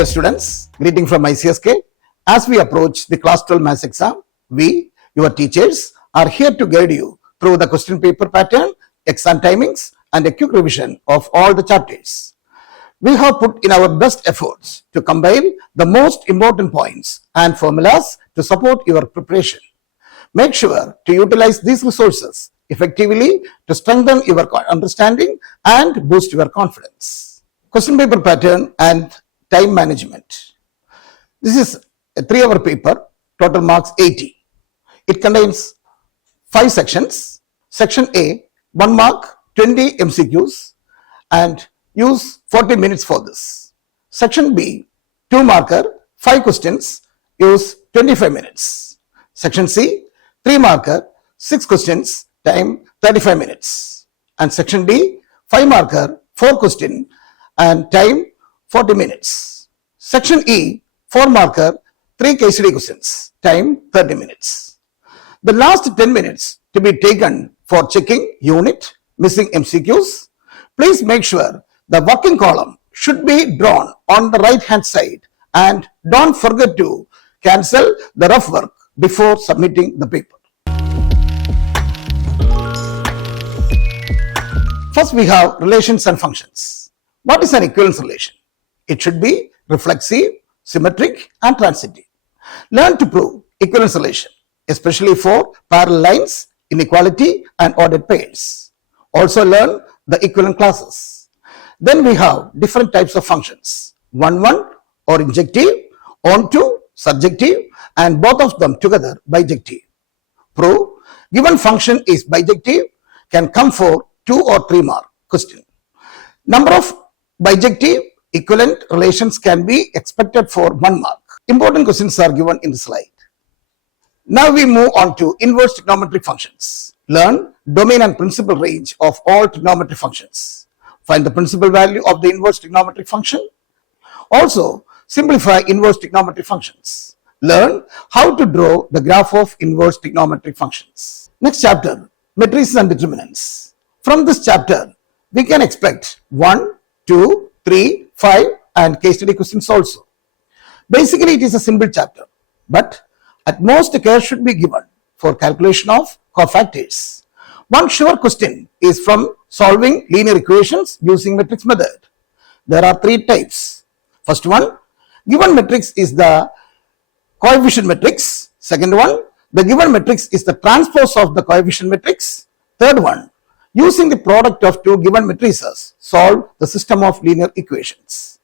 Dear students, greeting from ICSK. As we approach the class 12 maths exam, we, your teachers, are here to guide you through the question paper pattern, exam timings, and a quick revision of all the chapters. We have put in our best efforts to combine the most important points and formulas to support your preparation. Make sure to utilize these resources effectively to strengthen your understanding and boost your confidence. Question paper pattern and time management. This is a 3-hour paper, total marks 80. It contains 5 sections. Section A, 1 mark, 20 MCQs, and use 40 minutes for this. Section B, 2 marker, 5 questions, use 25 minutes. Section C, 3 marker, 6 questions, time 35 minutes. And section D, 5 marker, 4 question, and time 40 minutes. Section E, 4 marker, 3 case study questions, time 30 minutes. The last 10 minutes to be taken for checking unit, missing MCQs. Please make sure the working column should be drawn on the right hand side, and don't forget to cancel the rough work before submitting the paper. First, we have relations and functions. What is an equivalence relation? It should be reflexive, symmetric, and transitive. Learn to prove equivalence relation, especially for parallel lines, inequality, and ordered pairs. Also learn the equivalent classes. Then we have different types of functions. 1-1 or injective, on-to, surjective, and both of them together bijective. Prove given function is bijective can come for 2 or 3 mark question. Number of bijective equivalent relations can be expected for 1 mark. Important questions are given in the slide. Now we move on to inverse trigonometric functions. Learn domain and principal range of all trigonometric functions. Find the principal value of the inverse trigonometric function. Also, simplify inverse trigonometric functions. Learn how to draw the graph of inverse trigonometric functions. Next chapter, matrices and determinants. From this chapter, we can expect 1, 2, 3, 5 and case study questions also. Basically, it is a simple chapter, but at most care should be given for calculation of cofactors. One sure question is from solving linear equations using matrix method. There are 3 types. First one, given matrix is the coefficient matrix. Second one, the given matrix is the transpose of the coefficient matrix. Third one, using the product of 2 given matrices, solve the system of linear equations.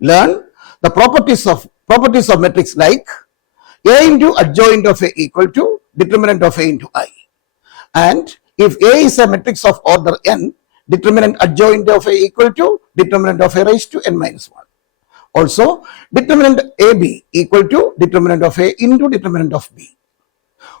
Learn the properties of matrix like A into adjoint of A equal to determinant of A into I. And if A is a matrix of order n, determinant adjoint of A equal to determinant of A raised to n minus 1. Also, determinant AB equal to determinant of A into determinant of B.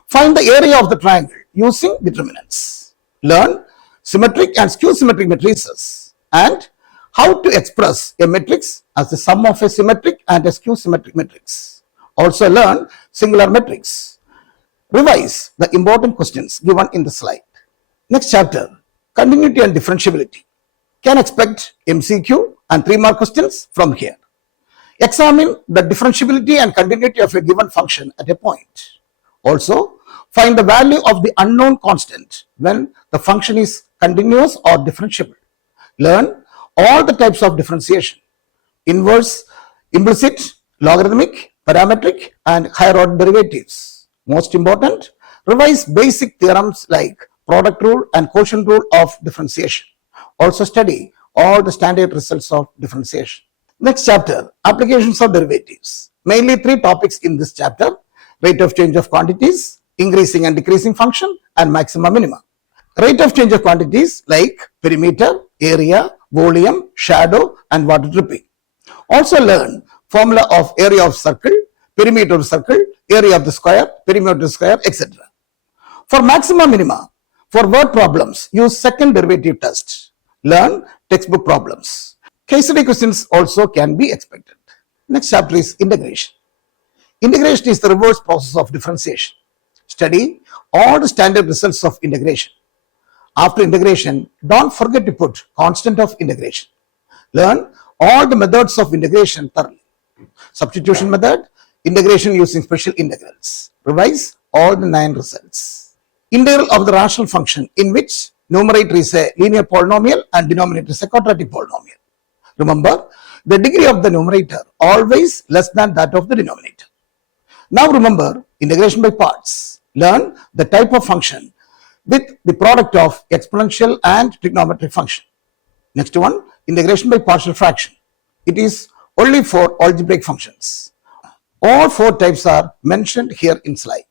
Find the area of the triangle using determinants. Learn symmetric and skew symmetric matrices and how to express a matrix as the sum of a symmetric and a skew symmetric matrix. Also learn singular matrix. Revise the important questions given in the slide. Next chapter, continuity and differentiability. Can expect MCQ and 3 mark questions from here. Examine the differentiability and continuity of a given function at a point. Also, find the value of the unknown constant when the function is continuous or differentiable. Learn all the types of differentiation: inverse, implicit, logarithmic, parametric, and higher order derivatives. Most important, revise basic theorems like product rule and quotient rule of differentiation. Also study all the standard results of differentiation. Next chapter, applications of derivatives. Mainly 3 topics in this chapter: rate of change of quantities, increasing and decreasing function, and maxima minima. Rate of change of quantities like perimeter, area, volume, shadow, and water dripping. Also learn formula of area of circle, perimeter of circle, area of the square, perimeter of the square, etc. For maxima minima, for word problems, use second derivative test. Learn textbook problems. Case study questions also can be expected. Next chapter is integration. Integration is the reverse process of differentiation. Study all the standard results of integration. After integration, don't forget to put constant of integration. Learn all the methods of integration thoroughly. Substitution method, integration using special integrals. Revise all the 9 results. Integral of the rational function in which numerator is a linear polynomial and denominator is a quadratic polynomial. Remember, the degree of the numerator always less than that of the denominator. Now remember, integration by parts. Learn the type of function with the product of exponential and trigonometric function. Next one, integration by partial fraction. It is only for algebraic functions. All 4 types are mentioned here in slide.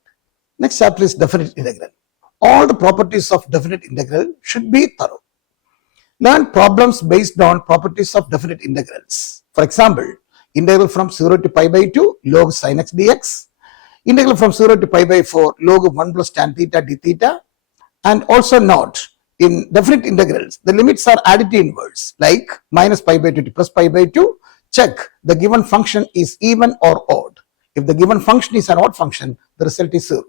Next chapter is definite integral. All the properties of definite integral should be thorough. Learn problems based on properties of definite integrals. For example, integral from 0 to pi by 2 log sin x dx, integral from 0 to pi by 4 log of 1 plus tan theta d theta, and also note in definite integrals the limits are additive inverse like minus pi by 2 to plus pi by 2. Check the given function is even or odd. If the given function is an odd function, the result is 0.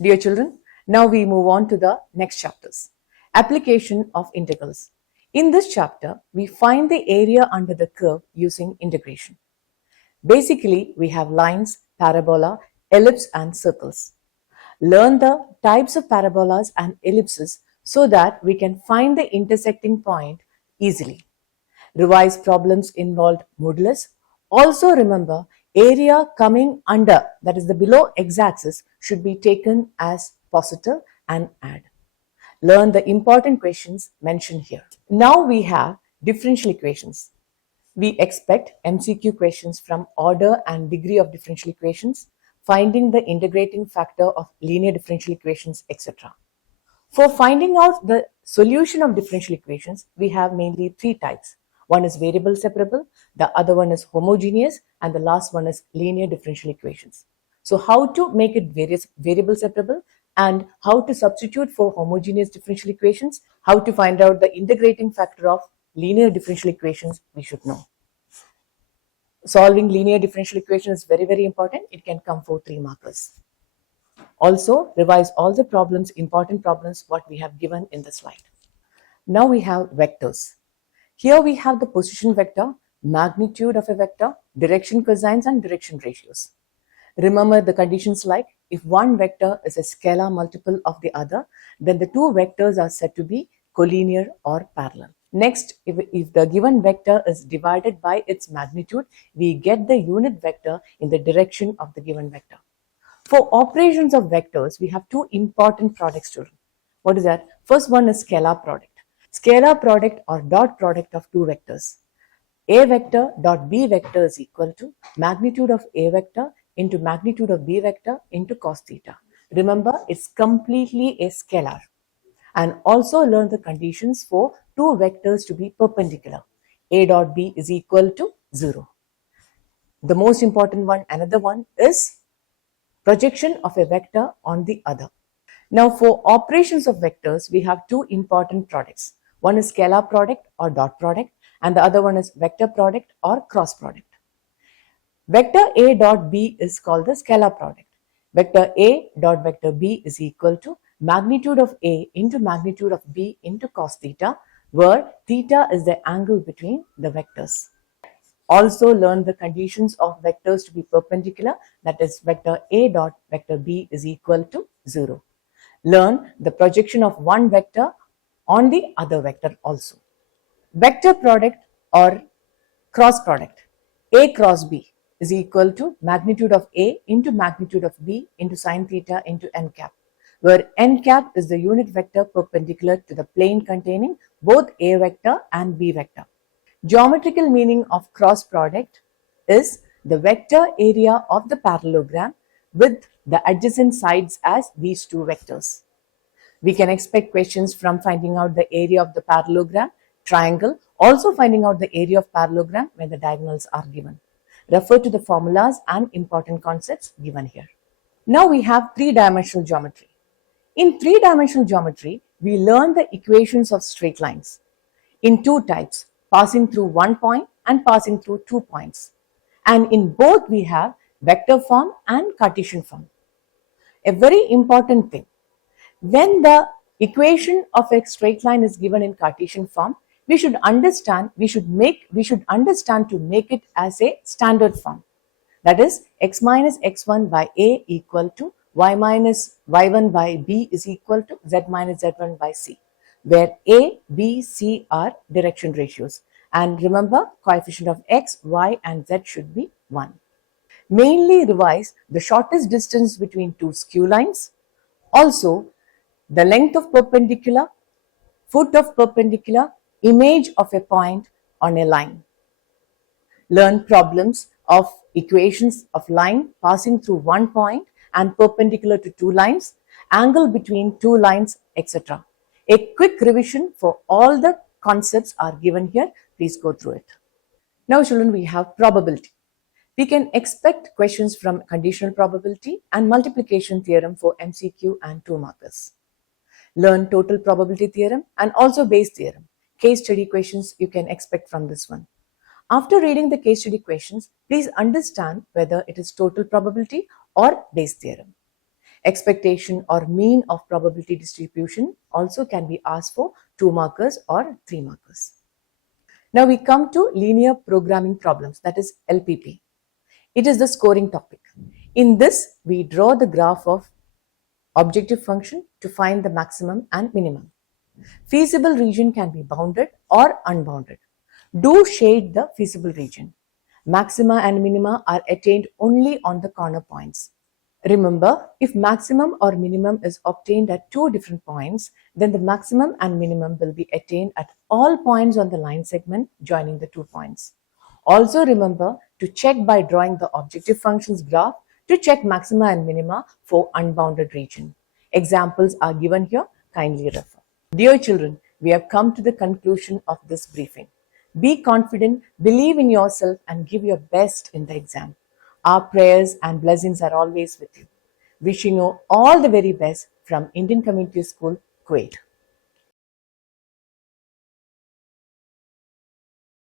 Dear children, now we move on to the next chapters. Application of integrals. In this chapter, we find the area under the curve using integration. Basically, we have lines, parabola, ellipse and circles. Learn the types of parabolas and ellipses so that we can find the intersecting point easily. Revise problems involved modulus. Also remember, area coming under, that is the below x-axis, should be taken as positive and add. Learn the important questions mentioned here. Now we have differential equations. We expect MCQ questions from order and degree of differential equations, finding the integrating factor of linear differential equations, etc. For finding out the solution of differential equations, we have mainly 3 types. One is variable separable, the other one is homogeneous, and the last one is linear differential equations. So how to make it variable separable and how to substitute for homogeneous differential equations, how to find out the integrating factor of linear differential equations, we should know. Solving linear differential equation is very, very important. It can come for 3 markers. Also, revise all the problems, important problems, what we have given in the slide. Now we have vectors. Here we have the position vector, magnitude of a vector, direction cosines and direction ratios. Remember the conditions like if one vector is a scalar multiple of the other, then the 2 vectors are said to be collinear or parallel. Next, if the given vector is divided by its magnitude, we get the unit vector in the direction of the given vector. For operations of vectors, we have 2 important products, children. What is that? First one is scalar product. Scalar product or dot product of 2 vectors. A vector dot B vector is equal to magnitude of A vector into magnitude of B vector into cos theta. Remember, it's completely a scalar. And also learn the conditions for 2 vectors to be perpendicular. A dot B is equal to 0. The most important one, another one, is projection of a vector on the other. Now for operations of vectors, we have 2 important products. One is scalar product or dot product and the other one is vector product or cross product. Vector A dot B is called the scalar product. Vector A dot vector B is equal to magnitude of A into magnitude of B into cos theta, where theta is the angle between the vectors. Also learn the conditions of vectors to be perpendicular, that is vector A dot vector B is equal to 0. Learn the projection of one vector on the other vector also. Vector product or cross product. A cross B is equal to magnitude of A into magnitude of B into sine theta into n cap, where n cap is the unit vector perpendicular to the plane containing both A vector and B vector. Geometrical meaning of cross product is the vector area of the parallelogram with the adjacent sides as these 2 vectors. We can expect questions from finding out the area of the parallelogram, triangle, also finding out the area of parallelogram when the diagonals are given. Refer to the formulas and important concepts given here. Now we have 3-dimensional geometry. In 3-dimensional geometry, we learn the equations of straight lines in 2 types, passing through 1 point and passing through 2 points. And in both we have vector form and Cartesian form. A very important thing, when the equation of a straight line is given in Cartesian form, we should understand to make it as a standard form. That is, x minus x1 by a equal to y minus y1 by b is equal to z minus z1 by c, where a, b, c are direction ratios. And remember, coefficient of x, y and z should be 1. Mainly revise the shortest distance between two skew lines, also the length of perpendicular, foot of perpendicular, image of a point on a line. Learn problems of equations of line passing through one point and perpendicular to two lines, angle between two lines, etc. A quick revision for all the concepts are given here. Please go through it. Now, children, we have probability. We can expect questions from conditional probability and multiplication theorem for MCQ and 2 markers. Learn total probability theorem and also Bayes theorem. Case study questions you can expect from this one. After reading the case study questions, please understand whether it is total probability or Bayes theorem. Expectation or mean of probability distribution also can be asked for 2 markers or 3 markers. Now we come to linear programming problems, that is LPP. It is the scoring topic. In this, we draw the graph of objective function to find the maximum and minimum. Feasible region can be bounded or unbounded. Do shade the feasible region. Maxima and minima are attained only on the corner points. Remember, if maximum or minimum is obtained at 2 different points, then the maximum and minimum will be attained at all points on the line segment joining the 2 points. Also remember to check by drawing the objective functions graph to check maxima and minima for unbounded region. Examples are given here, kindly refer. Dear children, we have come to the conclusion of this briefing. Be confident, believe in yourself and give your best in the exam. Our prayers and blessings are always with you. Wishing you all the very best from Indian Community School, Kuwait.